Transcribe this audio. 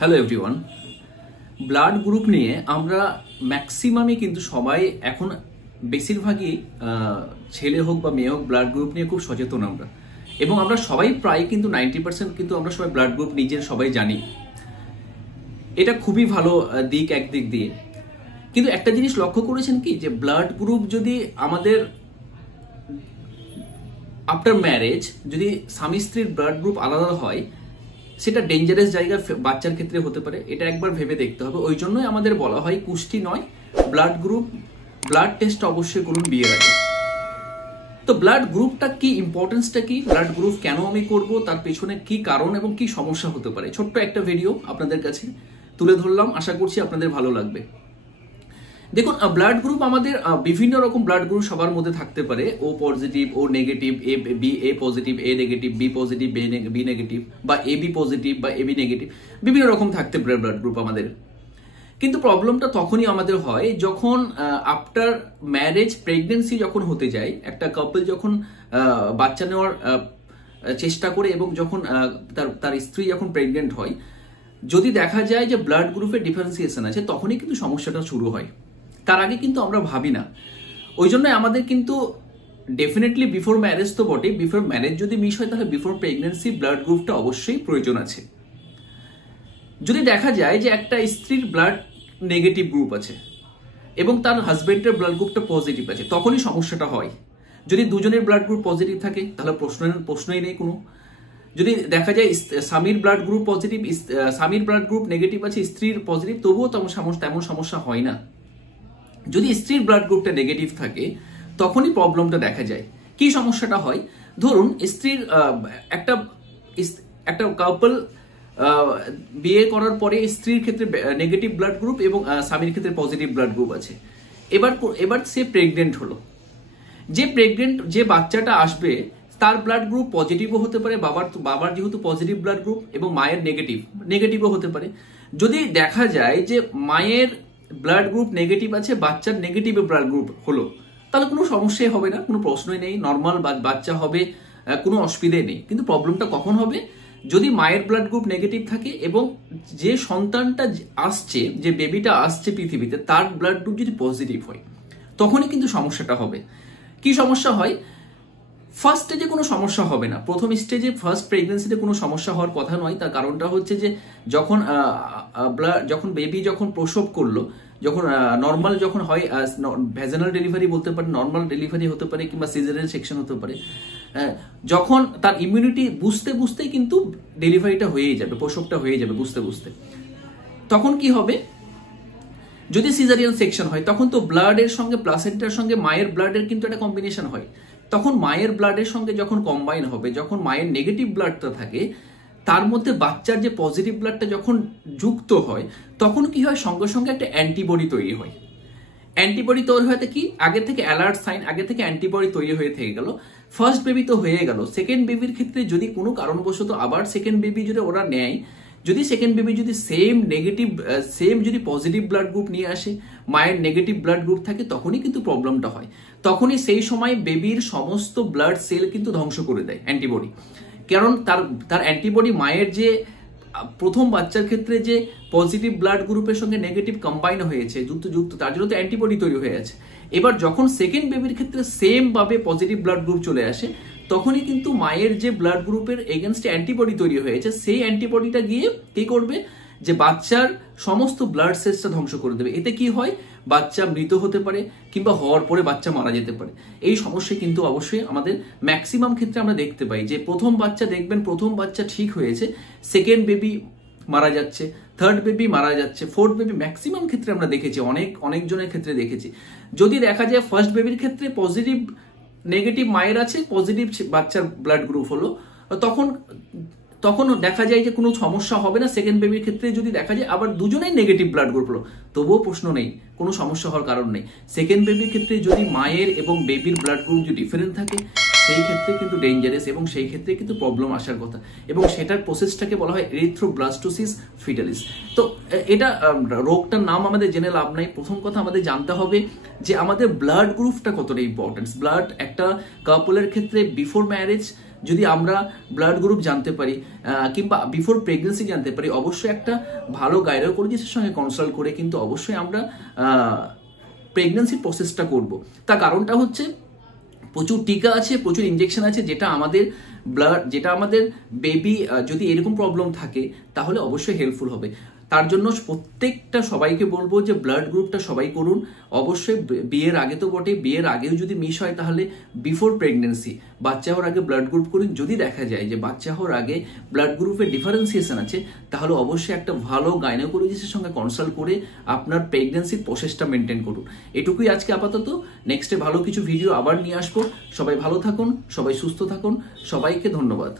Hello everyone. Blood group নিয়ে আমরা ম্যাক্সিমামই কিন্তু সবাই এখন বেশিরভাগই ছেলে হোক বা মেয়ে হোক ব্লাড গ্রুপ নিয়ে খুব সচেতন আমরা, এবং আমরা সবাই প্রায় কিন্তু 90% কিন্তু আমরা সবাই ব্লাড গ্রুপ নিজের সবাই জানি। এটা খুবই ভালো দিক একদিক দিয়ে, কিন্তু একটা জিনিস লক্ষ্য করেছেন কি, যে ব্লাড গ্রুপ যদি আমাদের আফটার ম্যারেজ যদি স্বামী স্ত্রীর ব্লাড গ্রুপ আলাদা হয়, সেটা ডেঞ্জারাস জায়গা বাচ্চার ক্ষেত্রে হতে পারে। এটা একবার ভেবে দেখতে হবে। ওই জন্যই আমাদের বলা হয় কুষ্টি নয়, ব্লাড গ্রুপ, ব্লাড টেস্ট অবশ্যই করুন বিয়ের আগে। তো ব্লাড গ্রুপটা কি, ইম্পর্টেন্সটা কি, ব্লাড গ্রুপ কেন আমি করব, তার পেছনে কি কারণ এবং কি সমস্যা হতে পারে, ছোট্ট একটা ভিডিও আপনাদের কাছে তুলে ধরলাম। আশা করছি আপনাদের ভালো লাগবে। দেখুন, ব্লাড গ্রুপ আমাদের বিভিন্ন রকম ব্লাড গ্রুপ সবার মধ্যে থাকতে পারে। O positive, O negative, A positive, A negative, B positive, B negative, বা এ বি পজিটিভ বা এ বি নেগেটিভ, বিভিন্ন রকম থাকতে পারে ব্লাড গ্রুপ আমাদের। কিন্তু প্রবলেমটা তখনই আমাদের হয় যখন আফটার ম্যারেজ প্রেগনেন্সি যখন হতে যায়, একটা কাপল যখন বাচ্চা নেওয়ার চেষ্টা করে এবং যখন তার স্ত্রী যখন প্রেগনেন্ট হয়, যদি দেখা যায় যে ব্লাড গ্রুপের ডিফারেন্সিয়েশন আছে, তখনই কিন্তু সমস্যাটা শুরু হয়। তার আগে কিন্তু আমরা ভাবি না। ওই জন্য আমাদের কিন্তু ডেফিনেটলি বিফোর ম্যারেজ তো বটে, বিফোর ম্যারেজ যদি মিস হয় তাহলে বিফোর প্রেগনেন্সি ব্লাড গ্রুপটা অবশ্যই প্রয়োজন আছে। যদি দেখা যায় যে একটা স্ত্রীর ব্লাড নেগেটিভ গ্রুপ আছে এবং তার হাজবেন্ডের ব্লাড গ্রুপটা পজিটিভ আছে, তখনই সমস্যাটা হয়। যদি দুজনের ব্লাড গ্রুপ পজিটিভ থাকে তাহলে প্রশ্নই নেই কোনো। যদি দেখা যায় স্বামীর ব্লাড গ্রুপ পজিটিভ, স্বামীর ব্লাড গ্রুপ নেগেটিভ আছে, স্ত্রীর পজিটিভ, তবুও তেমন সমস্যা হয় না। যদি স্ত্রীর ব্লাড গ্রুপটা নেগেটিভ থাকে, তখনই প্রবলেমটা দেখা যায়। কি সমস্যাটা হয়, ধরুন স্ত্রীর একটা কাপল বিয়ে করার পরে স্ত্রীর ক্ষেত্রে নেগেটিভ ব্লাড গ্রুপ এবং স্বামীর ক্ষেত্রে পজিটিভ ব্লাড গ্রুপ আছে। এবার সে প্রেগনেন্ট হলো। যে বাচ্চাটা আসবে তার ব্লাড গ্রুপ পজিটিভও হতে পারে, বাবার যেহেতু পজিটিভ ব্লাড গ্রুপ, এবং মায়ের নেগেটিভও হতে পারে। যদি দেখা যায় যে মায়ের ব্লাড গ্রুপ নেগেটিভ আছে, বাচ্চার নেগেটিভ ব্লাড গ্রুপ হলো, তাহলে কোনো সমস্যাই হবে না, কোনো প্রশ্নই নেই, নর্মাল বাচ্চা হবে, কোনো অসুবিধে নেই। কিন্তু প্রবলেমটা কখন হবে, যদি মায়ের ব্লাড গ্রুপ নেগেটিভ থাকে এবং যে সন্তানটা আসছে, যে বেবিটা আসছে পৃথিবীতে, তার ব্লাড গ্রুপ যদি পজিটিভ হয়, তখনই কিন্তু সমস্যাটা হবে। কি সমস্যা হয়, ফার্স্ট স্টেজে কোনো সমস্যা হবে না, প্রথম স্টেজে ফার্স্ট প্রেগনেন্সিতে কোনো সমস্যা হওয়ার কথা নয়। তার কারণটা হচ্ছে যে যখন বেবি যখন প্রসব করলো, যখন নর্মাল যখন হয়, ভ্যাজানাল ডেলিভারি বলতে পারে, নর্মাল ডেলিভারি হতে পারে, কিংবা সিজারিয়ান সেকশন হতে পারে, যখন তার ইমিউনিটি বুঝতেই কিন্তু ডেলিভারিটা হয়েই যাবে, প্রসবটা হয়ে যাবে বুঝতে। তখন কি হবে, যদি সিজারিয়ান সেকশন হয়, তখন তো ব্লাডের সঙ্গে প্লাসেন্টার সঙ্গে মায়ের ব্লাডের কিন্তু একটা কম্বিনেশন হয়। তখন মায়ের ব্লাডের সঙ্গে যখন কম্বাইন হবে, যখন মায়ের নেগেটিভ ব্লাডটা থাকে, তার মধ্যে বাচ্চার যে পজিটিভ ব্লাডটা যখন যুক্ত হয়, তখন কি হয়, সঙ্গে সঙ্গে একটা অ্যান্টিবডি তৈরি হয়। অ্যান্টিবডি তৈরি হতে কি, আগে থেকে অ্যালার্ট সাইন, আগে থেকে অ্যান্টিবডি তৈরি হয়ে থেকে গেল। ফার্স্ট বেবি তো হয়ে গেল, সেকেন্ড বেবির ক্ষেত্রে যদি কোনো কারণবশত আবার সেকেন্ড বেবি যদি ওরা নেয়, যদি সেকেন্ড বেবি যদি সেম যদি পজিটিভ ব্লাড গ্রুপ নিয়ে আসে, মায়ের নেগেটিভ ব্লাড গ্রুপ থাকে, তখনই কিন্তু প্রবলেমটা হয়। তখনই সেই সময় বেবির সমস্ত ব্লাড সেল কিন্তু ধ্বংস করে দেয় অ্যান্টিবডি। কারণ তার অ্যান্টিবডি মায়ের যে প্রথম বাচ্চার ক্ষেত্রে যে পজিটিভ ব্লাড গ্রুপের সঙ্গে নেগেটিভ কম্বাইন হয়েছে, যুক্ত, তার জন্য তো অ্যান্টিবডি তৈরি হয়ে আছে। এবার যখন সেকেন্ড বেবির ক্ষেত্রে সেম ভাবে পজিটিভ ব্লাড গ্রুপ চলে আসে, তখনই কিন্তু মায়ের যে ব্লাড গ্রুপের এগেনস্টে অ্যান্টিবডি তৈরি হয়েছে, সেই অ্যান্টিবডিটা গিয়ে কি করবে, যে বাচ্চার সমস্ত ব্লাড সেলসটা ধ্বংস করে দেবে। এতে কি হয়, বাচ্চা মৃত হতে পারে, কিংবা হওয়ার পরে বাচ্চা মারা যেতে পারে। এই সমস্যা কিন্তু অবশ্যই আমাদের ম্যাক্সিমাম ক্ষেত্রে আমরা দেখতে পাই, যে প্রথম বাচ্চা ঠিক হয়েছে, সেকেন্ড বেবি মারা যাচ্ছে, থার্ড বেবি মারা যাচ্ছে, ফোর্থ বেবি ম্যাক্সিমাম ক্ষেত্রে আমরা দেখেছি, অনেক জনের ক্ষেত্রে দেখেছি। যদি দেখা যায় ফার্স্ট বেবির ক্ষেত্রে পজিটিভ নেগেটিভ মায়ের আছে, পজিটিভ বাচ্চার ব্লাড গ্রুপ হলো, তখন দেখা যায় যে কোনো সমস্যা হবে না। সেকেন্ড বেবির ক্ষেত্রে যদি দেখা যায় আবার দুজনেই নেগেটিভ ব্লাড গ্রুপ হলো, তবুও প্রশ্ন নেই, কোনো সমস্যা হওয়ার কারণ নেই। সেকেন্ড বেবির ক্ষেত্রে যদি মায়ের এবং বেবির ব্লাড গ্রুপ যদি ডিফারেন্ট থাকে, সেই ক্ষেত্রে কিন্তু ডেঞ্জারাস, এবং সেই ক্ষেত্রে কিন্তু প্রবলেম আসার কথা, এবং সেটার প্রসেসটাকে বলা হয় এরিথ্রোব্লাস্টোসিস ফিটালিস। তো এটা রোগটার নাম আমাদের জেনে লাভ নাই। প্রথম কথা আমাদের জানতে হবে যে আমাদের ব্লাড গ্রুপটা কতটা ইম্পর্টেন্স। ব্লাড একটা কাপলের ক্ষেত্রে বিফোর ম্যারেজ যদি আমরা ব্লাড গ্রুপ জানতে পারি কিংবা বিফোর প্রেগনেন্সি জানতে পারি, অবশ্যই একটা ভালো গাইনোকোলজিস্টের সঙ্গে কনসাল্ট করে কিন্তু অবশ্যই আমরা প্রেগনেন্সির প্রসেসটা করব। তার কারণটা হচ্ছে প্রচুর টিকা আছে, প্রচুর ইনজেকশন আছে, যেটা আমাদের বেবি যদি এরকম প্রবলেম থাকে তাহলে অবশ্যই হেল্পফুল হবে। তার জন্য প্রত্যেকটা সবাইকে বলবো যে ব্লাড গ্রুপটা সবাই করুন। অবশ্যই বিয়ের আগে তো বটে, বিয়ের আগেও যদি মিস হয় তাহলে বিফোর প্রেগনেন্সি বাচ্চা হওয়ার আগে ব্লাড গ্রুপ করুন। যদি দেখা যায় যে বাচ্চা হওয়ার আগে ব্লাড গ্রুপের ডিফারেন্সিয়েশন আছে তাহলে অবশ্যই একটা ভালো গাইনোকোলজিস্টের সঙ্গে কনসাল্ট করে আপনার প্রেগনেন্সির প্রসেসটা মেনটেন করুন। এটুকুই আজকে আপাতত। নেক্সটে ভালো কিছু ভিডিও আবার নিয়ে আসবো। সবাই ভালো থাকুন, সবাই সুস্থ থাকুন, সবাইকে ধন্যবাদ।